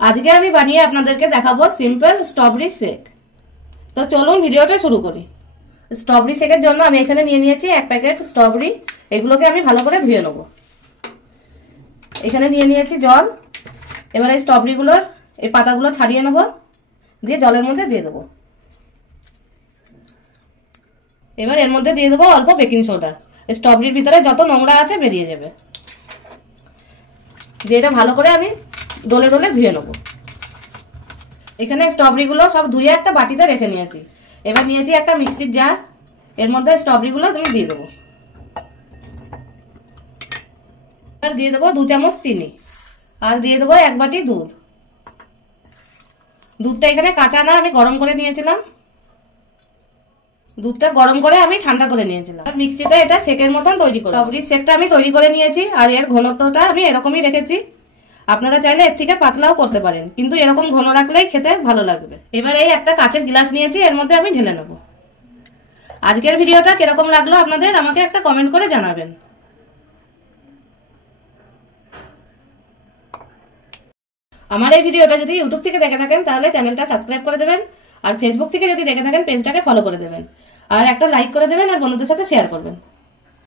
আজকে আমি বানিয়ে আপনাদেরকে দেখাবো সিম্পল স্ট্রবেরি শেক। তো চলুন ভিডিওটা শুরু করি। স্ট্রবেরি শেকের জন্য আমি এখানে নিয়ে নিয়েছি 1 প্যাকেট স্ট্রবেরি। এগুলোকে আমি ভালো করে ধুয়ে নেব। এখানে নিয়ে নিয়েছি জল। এবার এই স্ট্রবেরিগুলোর এই পাতাগুলো ছাড়িয়ে নেব, দিয়ে জলের মধ্যে দিয়ে দেবো। এবার এর মধ্যে দিয়ে দেবো অল্প বেকিং সোডা। স্ট্রবেরির ভিতরে যত নোংরা আছে বেরিয়ে যাবে। দিয়ে এটা ভালো করে আমি ডলে ডলে ধুয়ে নেব। এখানে স্ট্রবেরিগুলো সব ধুয়ে একটা বাটিতে রেখে নিয়েছি। এবার নিয়েছি একটা মিক্সির জার। এর মধ্যে স্ট্রবেরিগুলো তুমি দিয়ে দেবো। এবার দিয়ে দেবো 2 চামচ চিনি, আর দিয়ে দেবো 1 বাটি দুধ। দুধটা এখানে কাঁচা না, আমি গরম করে নিয়েছিলাম। দুধটা গরম করে আমি ঠান্ডা করে নিয়েছিলাম। আর মিক্সিতে এটা শেকের মতন তৈরি করে স্ট্রবেরি শেকটা আমি তৈরি করে নিয়েছি। আর এর ঘনত্বটা আমি এরকমই রেখেছি। আপনারা চাইলে এর থেকে পাতলাও করতে পারেন, কিন্তু এরকম ঘন রাখলেই খেতে ভালো লাগবে। এবার এই একটা কাঁচের গ্লাস নিয়েছি, এর মধ্যে আমি ঢেলে নেব। আজকের ভিডিওটা কিরকম লাগলো আপনাদের আমাকে একটা কমেন্ট করে জানাবেন। আমার এই ভিডিওটা যদি ইউটিউব থেকে দেখে থাকেন তাহলে চ্যানেলটা সাবস্ক্রাইব করে দেবেন, আর ফেসবুক থেকে যদি দেখে থাকেন পেজটাকে ফলো করে দেবেন, আর একটা লাইক করে দেবেন, আর বন্ধুদের সাথে শেয়ার করবেন।